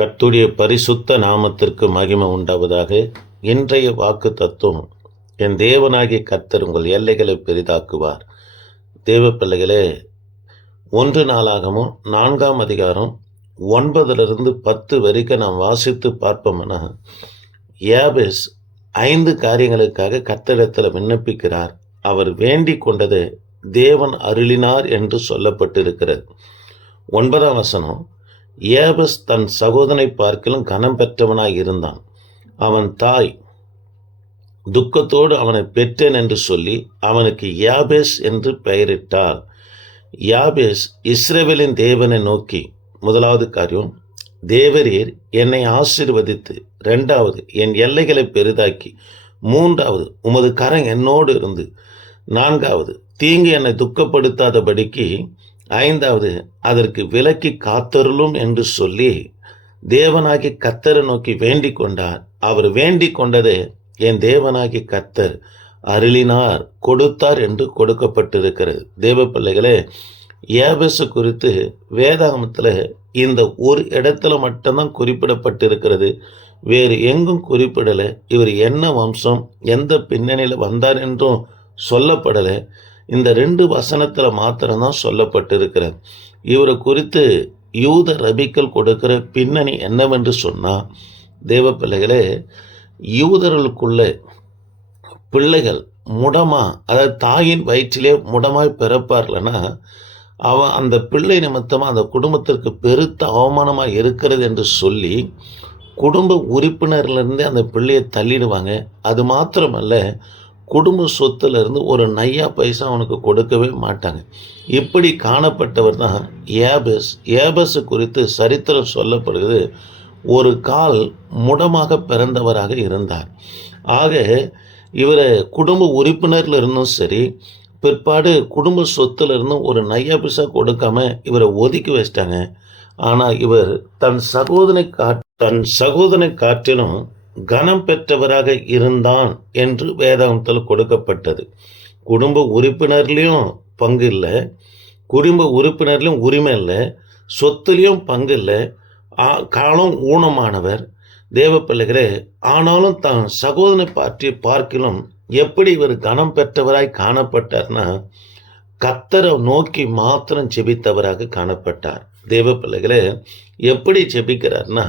கர்த்தருடைய பரிசுத்த நாமத்திற்கு மகிமை உண்டாவதாக. இன்றைய வாக்கு தத்துவம், என் தேவனாகிய கர்த்தர் உங்கள் எல்லைகளை பெரிதாக்குவார். தேவ பிள்ளைகளே, 1 நாளாகமும் 4ஆம் அதிகாரம் 9-10 வரைக்கும் நாம் வாசித்து பார்ப்போம்னா, யாபேஸ் 5 காரியங்களுக்காக கர்த்தரிடத்தில் விண்ணப்பிக்கிறார். அவர் வேண்டிக் கொண்டது தேவன் அருளினார் என்று சொல்லப்பட்டிருக்கிறது. 9ஆம் வசனம், யாபேஸ் தன் சகோதரனை பார்க்கிலும் கனம் பெற்றவனாய் இருந்தான். அவன் தாய் துக்கத்தோடு அவனை பெற்றேன் என்று சொல்லி அவனுக்கு யாபேஸ் என்று பெயரிட்டாள். யாபேஸ் இஸ்ரவேலின் தேவனை நோக்கி, முதலாவது காரியம், தேவரீர் என்னை ஆசீர்வதித்து, 2வது என் எல்லைகளை பெரிதாக்கி, 3வது உமது கரம் என்னோடு இருந்து, 4வது தீங்கு என்னை துக்கப்படுத்தாதபடிக்கு, 5வது அதற்கு விலக்கி காத்தருளும் என்று சொல்லி தேவனாகி கர்த்தரை நோக்கி வேண்டிக் கொண்டார். அவர் வேண்டிக் கொண்டதே என் தேவனாகி கர்த்தர் அருளினார், கொடுத்தார் என்று கொடுக்கப்பட்டிருக்கிறது. தேவ பிள்ளைகளே, யாபேசு குறித்து வேதாகமத்தில் இந்த ஒரு இடத்துல மட்டும்தான் குறிப்பிடப்பட்டிருக்கிறது. வேறு எங்கும் குறிப்பிடலை. இவர் என்ன வம்சம், எந்த பின்னணியில் வந்தார் என்றும் சொல்லப்படலை. இந்த 2 வசனத்தில் மாத்திரம்தான் சொல்லப்பட்டிருக்கிறது. இவரை குறித்து யூத ரபிக்கள் கொடுக்கிற பின்னணி என்னவென்று சொன்னால், தேவ பிள்ளைகளே, யூதர்களுக்குள்ள பிள்ளைகள் முடமா, அதாவது தாயின் வயிற்றிலே முடமாய் பிறப்பார்லன்னா, அவன் அந்த பிள்ளை நிமித்தமாக அந்த குடும்பத்திற்கு பெருத்த அவமானமாக இருக்கிறது என்று சொல்லி குடும்ப உறுப்பினர்லேருந்தே அந்த பிள்ளையை தள்ளிடுவாங்க. அது மாத்திரமல்ல, குடும்ப சொத்துலேருந்து ஒரு நையா பைசா அவனுக்கு கொடுக்கவே மாட்டாங்க. இப்படி காணப்பட்டவர் தான் யாபேஸ். யாபேசு குறித்து சரித்திரம் சொல்லப்படுகிறது. ஒரு கால் முடமாக பிறந்தவராக இருந்தார். ஆக இவரை குடும்ப உறுப்பினரில் இருந்தும் சரி, பிற்பாடு குடும்ப சொத்துல இருந்தும் ஒரு நையா பைசா கொடுக்காம இவரை ஒதுக்கி வச்சிட்டாங்க. ஆனால் இவர் தன் சகோதரனை காட்டிலும் கனம் பெற்றவராக இருந்தான் என்று வேதாகமத்தில் கொடுக்கப்பட்டது. குடும்ப உறுப்பினர்லையும் பங்கு இல்லை, குடும்ப உறுப்பினர்லையும் உரிமை இல்லை, சொத்துலேயும் பங்கு இல்லை, காலம் ஊனமானவர். தேவ பிள்ளைகளே, ஆனாலும் தன் சகோதரனை பற்றி பார்க்கிலும் எப்படி இவர் கனம் பெற்றவராய் காணப்பட்டார்னா, கர்த்தரை நோக்கி மாத்திரம் ஜெபித்தவராக காணப்பட்டார். தேவ பிள்ளைகளே, எப்படி ஜெபிக்கிறார்னா,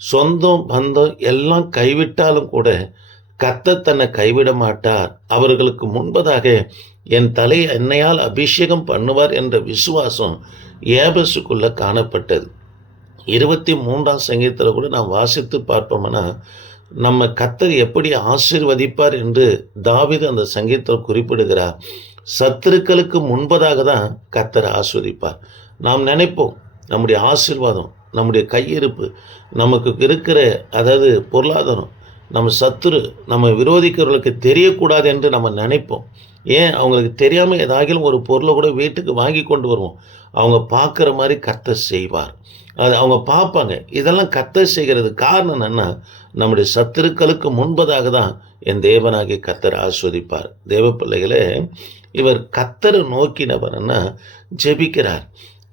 சொந்தம் பந்தம் எல்லாம் கைவிட்டாலும் கூட கர்த்தர் தன்னை கைவிட மாட்டார். அவர்களுக்கு முன்பதாக என் தலையை எண்ணெயால் அபிஷேகம் பண்ணுவார் என்ற விசுவாசம் யாபேசுக்குள்ள காணப்பட்டது. 23ஆம் சங்கீதத்தில் கூட நாம் வாசித்து பார்ப்போம்னா, நம்ம கர்த்தர் எப்படி ஆசீர்வதிப்பார் என்று தாவீது அந்த சங்கீதத்தில் குறிப்பிடுகிறார். சத்துருக்களுக்கு முன்பதாக தான் கர்த்தர் ஆசீர்வதிப்பார். நாம் நினைப்போம், நம்முடைய ஆசீர்வாதம், நம்முடைய கையிருப்பு, நமக்கு இருக்கிற அதாவது பொருளாதாரம், நம்ம சத்துரு, நம்ம விரோதிக்கிறவர்களுக்கு தெரியக்கூடாது என்று நம்ம நினைப்போம். ஏன், அவங்களுக்கு தெரியாமல் ஏதாகிலும் ஒரு பொருளை கூட வீட்டுக்கு வாங்கி கொண்டு வருவோம். அவங்க பார்க்குற மாதிரி கர்த்தர் செய்வார். அது அவங்க பார்ப்பாங்க. இதெல்லாம் கர்த்தர் செய்கிறது காரணம் என்னன்னா, நம்முடைய சத்துருக்களுக்கு முன்பதாக தான் என் தேவனாகிய கர்த்தர் ஆஸ்வதிப்பார். தேவ பிள்ளைகளே, இவர் கர்த்தரை நோக்கினவர்னா ஜெபிக்கிறார்.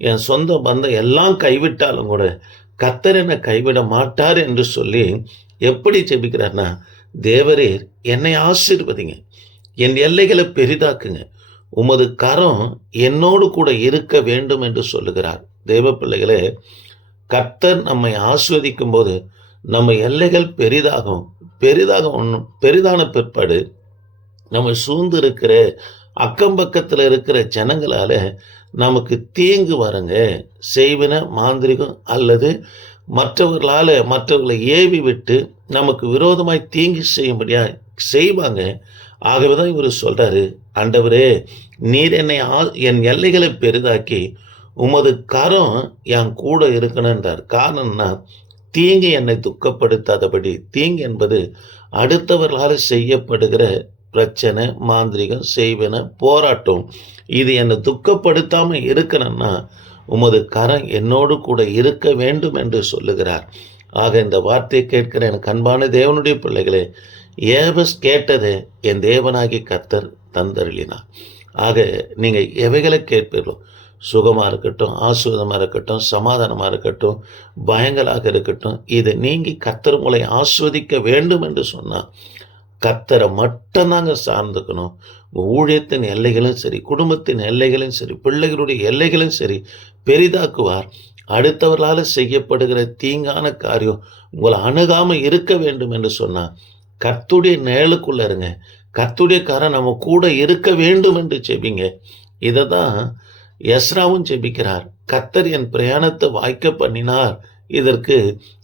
என் சொந்த பந்தம் எல்லாம் கைவிட்டாலும் கூட கர்த்தர் என்னை கைவிட மாட்டார் என்று சொல்லி எப்படி ஜெபிக்கிறார்னா, தேவரீர் என்னை ஆசீர்வதிங்க, என் எல்லைகளை பெரிதாக்குங்க, உமது கரம் என்னோடு கூட இருக்க வேண்டும் என்று சொல்லுகிறார். தேவ பிள்ளைகளே, கர்த்தர் நம்மை ஆஸ்வதிக்கும் போது நம்ம எல்லைகள் பெரிதான பிற்பாடு நம்ம சூழ்ந்து இருக்கிற அக்கம் பக்கத்தில் இருக்கிற ஜனங்களால நமக்கு தீங்கு வரங்க, செய்வின மாந்திரிகம் அல்லது மற்றவர்களை ஏவி விட்டு நமக்கு விரோதமாய் தீங்கு செய்யும்படியா செய்வாங்க. ஆகவே தான் இவர் சொல்றாரு, ஆண்டவரே, நீர் என் எல்லைகளை பெரிதாக்கி உமது கரம் என் கூட இருக்கணுன்றார். காரணம்னா, தீங்கு என்னை துக்கப்படுத்தாதபடி. தீங்கு என்பது அடுத்தவர்களால் செய்யப்படுகிற பிரச்சனை, மாந்திரிகம், செய்வன, போராட்டம். இது என்னை துக்கப்படுத்தாமல் இருக்கணும்னா உமது கரம் என்னோடு கூட இருக்க வேண்டும் என்று சொல்லுகிறார். ஆக இந்த வார்த்தையை கேட்கிற எனக்கு அன்பான தேவனுடைய பிள்ளைகளே, யாபேஸ் கேட்டதை என் தேவனாகி கர்த்தர் தந்தருளினார். ஆக நீங்கள் எவைகளை கேட்பீர்களோ, சுகமாக இருக்கட்டும், ஆசீர்வாதமாக இருக்கட்டும், சமாதானமாக இருக்கட்டும், பயங்களாக இருக்கட்டும், இதை நீங்கி கர்த்தர் உங்களை ஆஸ்வதிக்க வேண்டும் என்று சொன்னால் கர்த்தரை மட்டும்தாங்க சார்ந்துக்கணும். உங்கள் ஊழியத்தின் எல்லைகளும் சரி, குடும்பத்தின் எல்லைகளும் சரி, பிள்ளைகளுடைய எல்லைகளும் சரி பெரிதாக்குவார். அடுத்தவர்களால் செய்யப்படுகிற தீங்கான காரியம் உங்களை அணுகாமல் இருக்க வேண்டும் என்று சொன்னால் கர்த்தருடைய நிழலுக்குள்ள இருங்க. கர்த்தருடைய கரம் நம்ம கூட இருக்க வேண்டும் என்று ஜெபிங்க. இதை தான் எஸ்ராவும் ஜெபிக்கிறார். கர்த்தர் என் பிரயாணத்தை வாய்க்க பண்ணினார், இதற்கு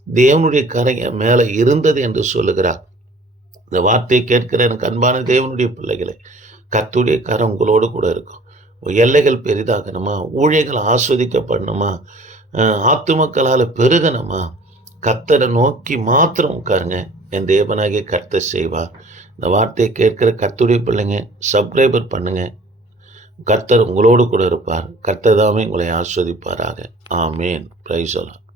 தேவனுடைய கரம் என் மேலே இருந்தது என்று சொல்லுகிறார். இந்த வார்த்தையை கேட்கிற எனக்கு அன்பான தேவனுடைய பிள்ளைகளை, கர்த்தருடைய கரம் உங்களோடு கூட இருக்கும். எல்லைகள் பெரிதாகணுமா, ஊழியர்கள் ஆஸ்வதிக்கப்படணுமா, ஆத்துமக்களால் பெருகணுமா, கர்த்தரை நோக்கி மாத்திரம் உட்காருங்க. என் தேவனாகிய கர்த்தர் செய்வார். இந்த வார்த்தையை கேட்கிற கர்த்தருடைய பிள்ளைங்க சப்ஸ்கிரைபர் பண்ணுங்க. கர்த்தர் உங்களோடு கூட இருப்பார். கர்த்தர் தாமே உங்களை ஆஸ்வதிப்பாராக. ஆமேன். Praise the Lord.